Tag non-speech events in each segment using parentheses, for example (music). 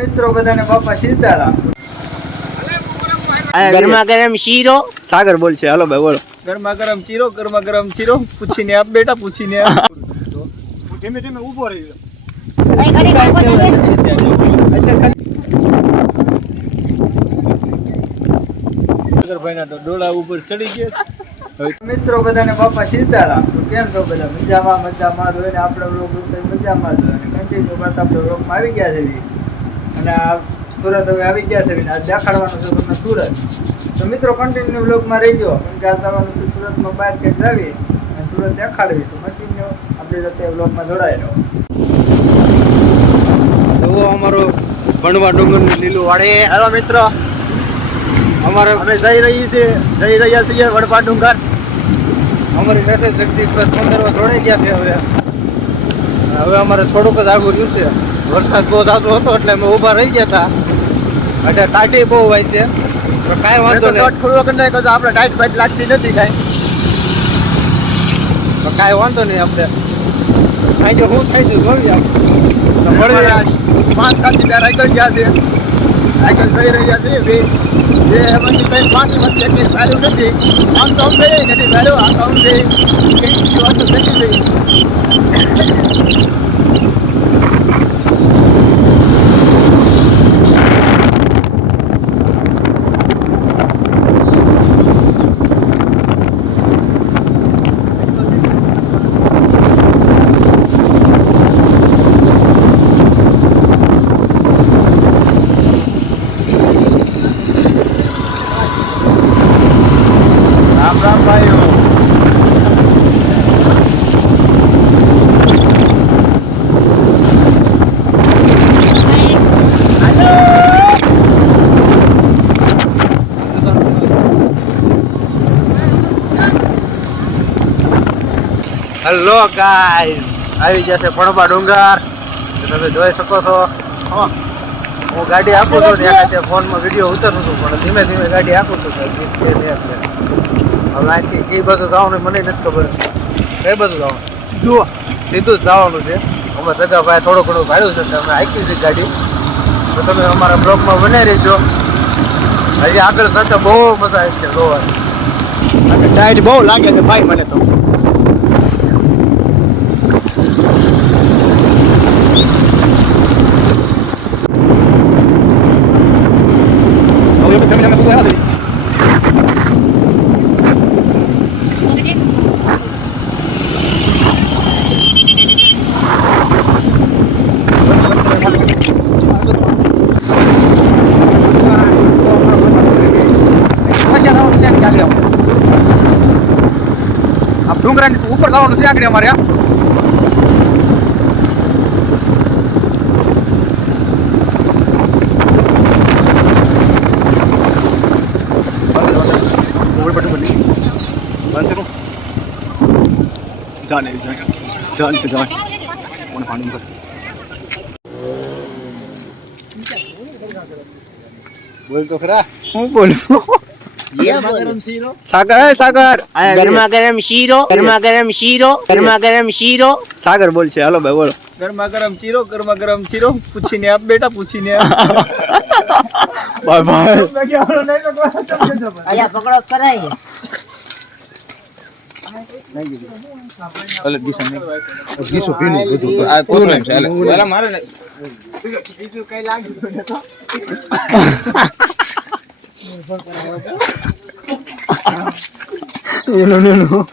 મિત્રો બધાને બાપા સીતારામ. ગરમા ગરમ શીરો. સાગર બોલ છે. હાલો ભાઈ બોલો. ગરમા ગરમ ચીરો ગરમા ગરમ ચીરો પૂછીને આપ બેટા પૂછીને આપ. ધીમે ધીમે ઊભો રહી ભાઈના તો ડોળા ઉપર ચડી ગયા છે. મિત્રો બધાને બાપા સીતારામ. તો કેમ છો બધા? મજામાં મજામાં જોઈને આપણે વ્લોગ મજામાં જોઈને કન્ટિન્યુ પાછા આપણે વ્લોગમાં આવી ગયા છે. અને આ સુરત હવે આવી ગયા છે બી. આ દેખાડવાનું છે તમને સુરત. તો મિત્રો કન્ટિન્યુ વ્લોગમાં રહેજો, કેમ કે આ જવાનું છે સુરતમાં બહાર ક્યાંક જાવી અને સુરત દેખાડવી. તો કન્ટિન્યુ આપણી સાથે વ્લોગમાં જોડાયેલો જુઓ અમારો ભણવા ડુંગર લીલું વાડે. હેલો મિત્રો. અમારે અમે જઈ રહી છે, જઈ રહ્યા છીએ વડપા ડુંગર. અમારી સાથે જગદીશભાઈ પંદરવા જોડાઈ ગયા છે હવે. હવે અમારે થોડુંક જ આગળ રહ્યું છે. વરસાદ બહુ ઝાઝો હતો એટલે અમે ઊભા રહી ગયા હતા. એટલે ટાટી બહુ હોય છે. તો કાંઈ વાંધો નહીં. ખુલ્લો કરી નાખ્યો છે. આપણે ટાઈટ બાઈટ લાગતી નથી કાંઈ. તો કાંઈ વાંધો નહીં આપણે. આજે જો થાય છે જોઈએ આપણે તો પાંચ સાત ત્યાં આગળ ગયા છે. આગળ થઈ રહ્યા છે બે બે એમાંથી ત્રણ પાંચ એમાંથી એક વેલ્યુ નથી. આમ તો થઈ નથી વેલ્યુ આમ તો થઈ. હેલો ગાઈસ આવી જશે ભણવા ડુંગર. તમે જોઈ શકો છો. હું. ગાડી આપું છું ને એકાદે ફોનમાં વીડિયો ઉતરું છું પણ ધીમે ધીમે ગાડી આપું છું. હવે અહીંથી કઈ બધું જવાનું મને નથી ખબર. કઈ બધું જવાનું? સીધું સીધું જ જવાનું છે. અમે સગા ભાઈ થોડું ઘણું ભાડ્યું છે અમે હાકી છે ગાડી. તો તમે અમારા બ્લોગમાં બનાવી રહેજો. હજી આગળ થતા બહુ મજા આવી છે જોવાની. ટાઈટ બહુ લાગે છે ભાઈ મને તો. હવે તમે તમે કોઈ હાથ પછી જવાનું છે કે આગળ આ ડુંગરા ઉપર જવાનું છે આગળ અમારે આ. જાન આવી જાન જાન છે જાન કોણ પાણી પર બોલ તો ખરા હું બોલું સાગર હે સાગર ગરમા ગરમ શીરો ગરમા ગરમ શીરો ગરમા ગરમ શીરો સાગર બોલ છે હાલો ભાઈ બોલો ગરમા ગરમ ચીરો ગરમા ગરમ ચીરો પૂછીને આપ બેટા પૂછીને આપ બાય બાય અલ્યા પકડો કરાય અલે દિશા નહીં. ગીસો પીનું બધું આ કોથળામાં છે અલે. પેલા મારે ને. બીજું કઈ લાગ્યું એનો એનો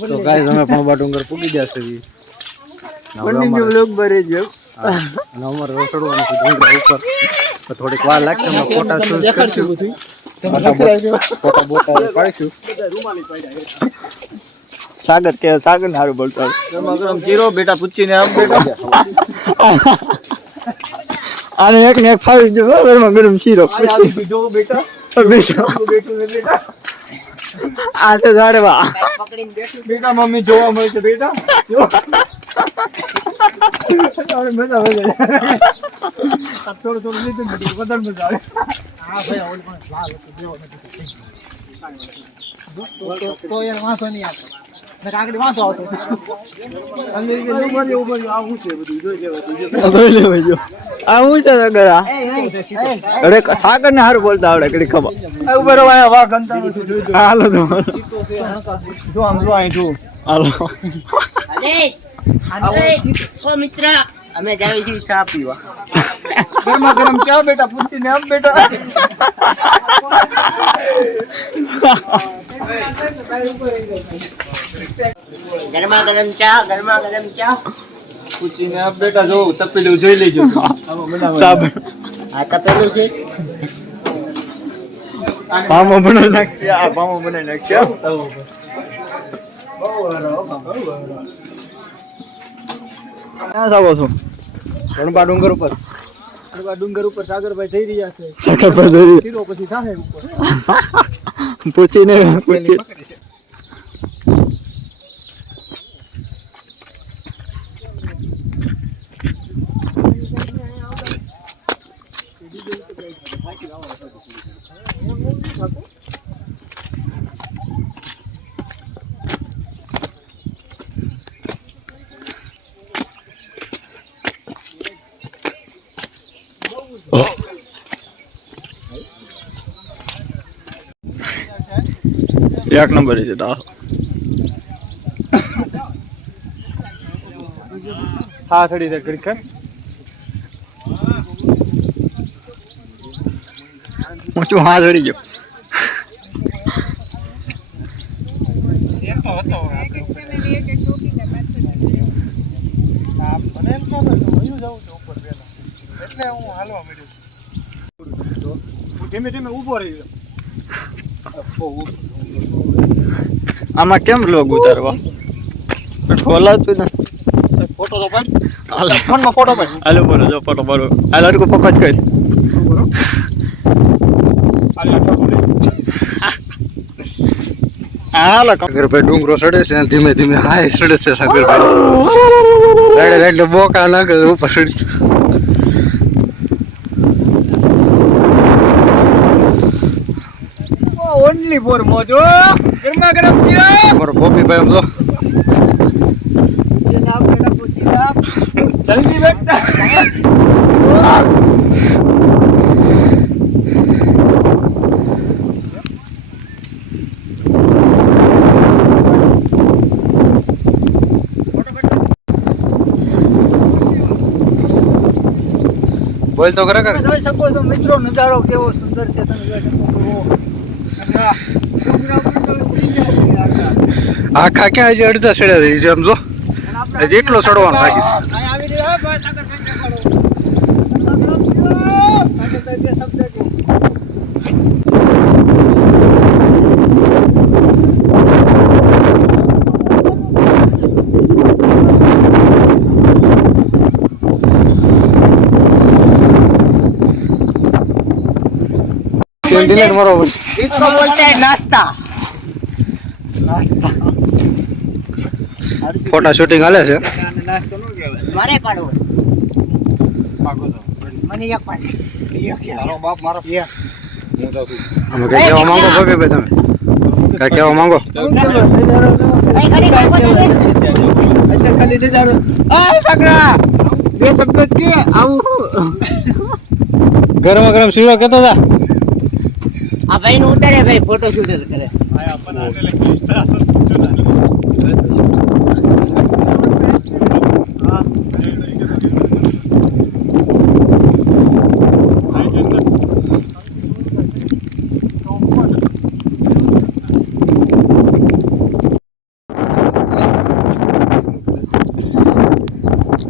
તો ગાઈસ અમે પણ ડુંગર પૂગી જશે છે ઈ. હવે અમારે- વ્લોગ ભરી અને અમારે રસોડવાનું છે ડુંગરા ઉપર. તો થોડીક વાર લાગશે અમે ફોટા શૂટ કરશું. ફોટા બોટા પાડીશું. સાગર કે સાગર ને સારું બોલતો જીરો બેટા પૂછીને આમ બેટા. આને એક ને એક ફાવી જો ગરમા ગરમ શીરો. બેટા. બેટા બેટા આ તો જાડવા બેટા મમ્મી જોવા મળે છે બેટા. મજા છે. થોડું થોડું લીધું ને બધું વધારે મજા આવે. તો યાર વાંધો નહીં આવતો કાકડી વાંધો આવતો જોઈ લેવાય જો. આ હું છે સાગર અરે સાગર ને હારું બોલતા આવડે કડી ખબર. ઉપર વાહ ગંતા હાલો તો. જો આમ જો અહીં જો. હાલો. ઓ મિત્ર. અમે જાવી છીએ ચા પીવા. ગરમા ગરમ ચા બેટા આમ બેટા. ગરમા ગરમ ચા ગરમા ગરમ ચા. પૂછીને આપ બેટા જો તપેલું જોઈ લેજો. (laughs) સાબ આ તપેલું છે? પામો બનાવી નાખશે આ પામો બનાવી નાખશે ક્યાં જાવો છો? રણબા ડુંગર ઉપર. ડુંગર ઉપર સાગરભાઈ જઈ રહ્યા છે. સાગર પર હીરો પછી સાહે ઉપર. પૂછીને પૂછી એક નંબર છે ડાળ હા થડી દે ઘડી ખર ઊંચું હા ચડી ગયો. હું ધીમે ધીમે ઊભો રહી આમાં કેમ લોગ ઉતારવા? ખોલાતું ને ફોટો તો પાડ. હાલો. ફોનમાં ફોટો પાડ. હાલો બોલો જો ફોટો મારો હાલો અડકું પકડ કરી. હાલો સાગરભાઈ ડુંગરો ચડે છે અને ધીમે ધીમે હાય ચડે છે સાગરભાઈ રાડે રાડે બોકા નાખે ઉપર ચડી ઓનલી ફોર મોજો ગરમા ગરમ ચા અમારો ગોપીભાઈ આમ જો. જલ્દી બેટા (laughs) બોલ તો કરો કાકા જોઈ શકો છો મિત્રો નજારો કેવો સુંદર છે. તમે જોઈ શકો છો. આખા ક્યાં હજી અડધા રહી છે સમજો? હજી એટલો સડવાનો બાકી છે. ડિલેટ મારો इसको बोलते हैं नाश्ता ફોટા શૂટિંગ હાલે છે નાસ્તો નો કહેવાય મારે પાડવો મને એક પાડ અમે કઈ કહેવા માંગો ગોપીભાઈ તમે કઈ કહેવા માંગો કઈ ઘડી કઈ પડી અત્યારે ખાલી નજારો આ સકરા બે શબ્દ જ કે આવું ગરમા ગરમ શીરો કહેતા હતા આ ભાઈ નું ઉતારે ભાઈ ફોટો શૂટ કરે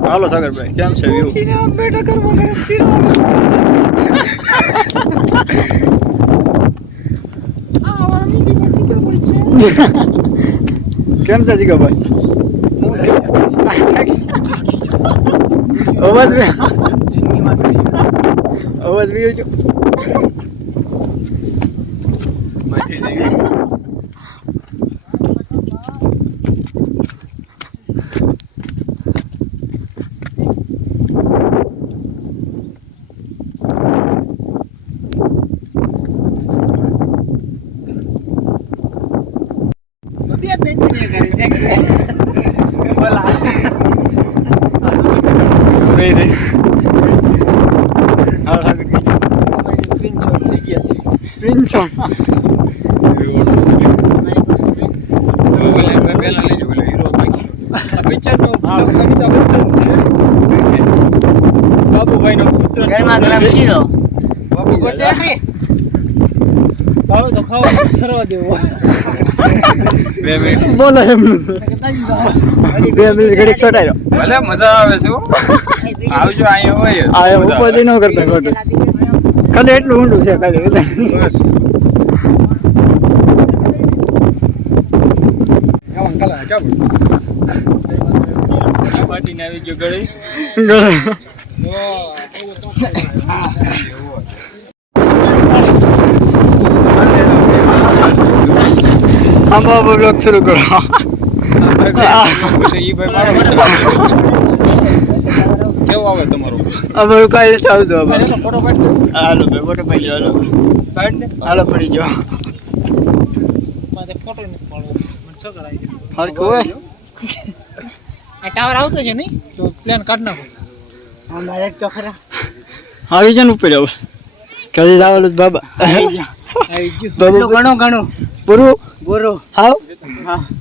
હાલો સાગરભાઈ કેમ છે વ્યૂ? કેમ છે જીગાભાઈ અવાજ બે. અવાજ બી. બાબુભાઈ નો પુત્ર. ઘરમાં ગરમ શીરો. બાબુ ગોતે ભાવે તો ખાવા છરવા દેવો. બોલો એમનું. બે મિનિટ ઘડીક છોટાઈ ભલે મજા આવે છે આવજો અહીંયા હોય આ ઉપાધિ ન કરતા ખોટું. ખાલી એટલું ઊંડું છે ખાલી. પાટીને આવી ગયો ગળી. આમાં બ્લોગ શરૂ કરો કેવું આવે તમારું અમારું કાંઈ નથી આવતું આમાં ફોટો પાડ હાલો ભાઈ ફોટો પાડી હાલો હાલો પડી ગયો હરખું હોય આ ટાવર આવતો છે નહીં તો પ્લાન કાઢ નાખો અમારે ચોખરા આવી જાય ને ઉપર કદી આવેલું જ બાબા આવી ગયું બાબુ ઘણું ઘણું પૂરું બોરો હાવ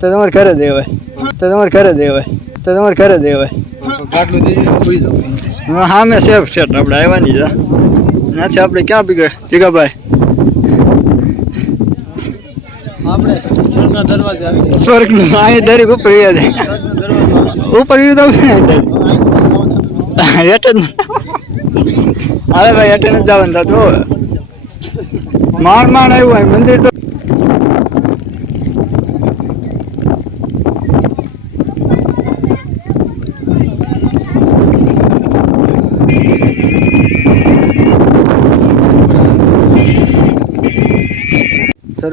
તો તમારે ઘરે જ રહેવાય. તો તમારે ઘરે જ રહેવાય. તો તમારે ઘરે જ રહેવાય. બાટલું દીધી સુઈ જાવ હા હા મેં સેફ છે આપણે આવવાની છે નથી આપણે ક્યાં જીગાભાઈ દરવાજે આવી સ્વર્ગનું અહીં દરેક ઉપર ઉપર વ્યૂ તો હેઠ જ અરે ભાઈ હેઠ જ જવાનું થતું હવે માણ માણ આવ્યું મંદિર તો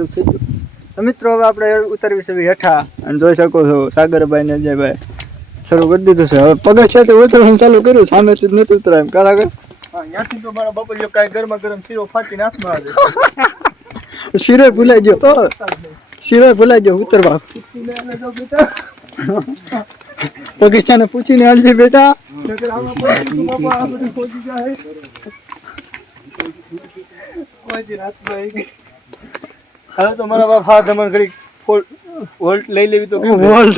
શરૂ થઈ ગયું. તો મિત્રો હવે આપણે ઉતરવી છે હેઠા. અને જોઈ શકો છો સાગરભાઈ ને અજયભાઈ. શરૂ કરી દીધું છે. હવે પગ છે તે ઉતરવાનું ચાલુ કર્યું. સામેથી જ નથી ઉતરાય એમ. કારાગર? ત્યાંથી તો મારા બપોરિયો કાંઈ ગરમા ગરમ શીરો ફાટીને હાથમાં આવે. શિરે ભૂલાઈ ગયો. તો શિરે ભૂલાઈ ગયો. ઉતરવા. પગીચાને પૂછીને હાલજે બેટા. હવે તો મારા બાપ હાથ દમણ કરી વોલ્ટ લઈ લેવી તો વોલ્ટ.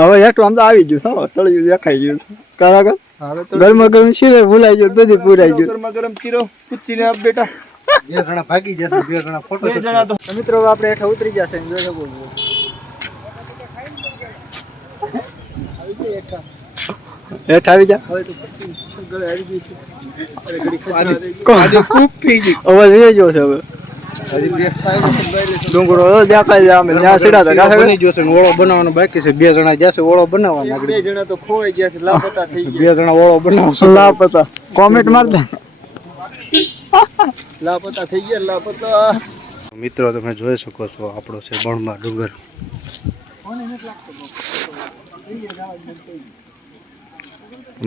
હવે હેઠું આમ તો આવી ગયું સાવ તળિયું દેખાઈ ગયું કારાગર ગરમ તો ગરમા ગરમ શીરે ભૂલાઈ ગયું બધી પૂરાઈ ગયું. ગરમા ગરમ ચીરો પૂછીને આપ બેટા. બે જણા ભાગી જશે બે જણા ફોટો બે જણા તો મિત્રો આપણે હેઠા ઉતરી જશે એમ જોઈ શકો છો. હેઠ આવી જા. હવે તો ગળે આવી ગઈ છે. અરે ઘડી ખતરા થઈ ગઈ. આજે ખૂબ થઈ ગઈ અવાજ વે જો છે હવે. ડુંગરો દેખાય છે અમે. ત્યાં સીડા તો કાસે બની જશે ઓળો બનાવવાનો બાકી છે. બે જણા જશે ઓળો બનાવવાનો બે જણા તો ખોવાઈ ગયા છે લાપતા થઈ બે જણા ઓળો બનાવશે લાપતા. કોમેન્ટ માર લાપતા થઈ ગયા લાપતા. મિત્રો તમે જોઈ શકો છો આપણો છે બણમાં ડુંગર.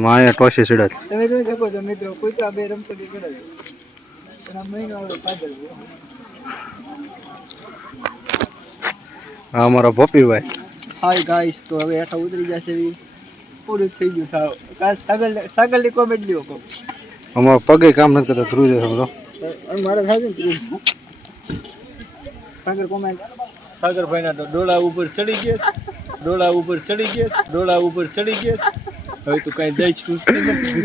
માયા ટોસી સીડા તમે જોઈ શકો છો મિત્રો કૂતરા બે રમતડી કરે છે મહિનો આવે પાદર આ અમારો ભોપીભાઈ હાય ગાઈસ તો હવે હેઠા ઉતરી જશે એવી પૂરું થઈ ગયું સાવ સગલ સાગર સાગરની કોમેન્ટ લ્યો કો અમારો પગે કામ નથી કરતા ધ્રુવ જશે બધો. મારે થાય ને સાગર કોમેન્ટ સાગરભાઈના તો ડોળા ઉપર ચડી ગયા છે. ડોળા ઉપર ચડી ગયા છે. ડોળા ઉપર ચડી ગયા છે. હવે તો કાંઈ દઈ છું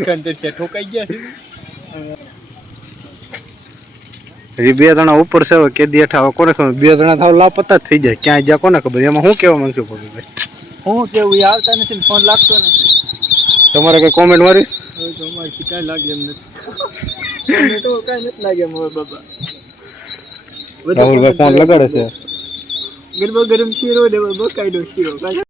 નથી. છે ઠોકાઈ ગયા છે. હજી બે જણા ઉપર છે હવે કેદી હેઠા હવે કોને ખબર? બે જણા થાવ લાપતા થઈ જાય. ક્યાંય જ્યાં કોને ખબર? એમાં શું કહેવા છું ભાઈ હું કેવું એ આવતા નથી ને ફોન લાગતો નથી. તમારે કઈ કોમેન્ટ મારી? અમારી કાંઈ લાગે એમ નથી. તો કાંઈ નથી લાગે મોર બાબા રાહુલભાઈ ફોન લગાડે છે. ગરબા ગરમ શીરો ને બકાઈનો શીરો.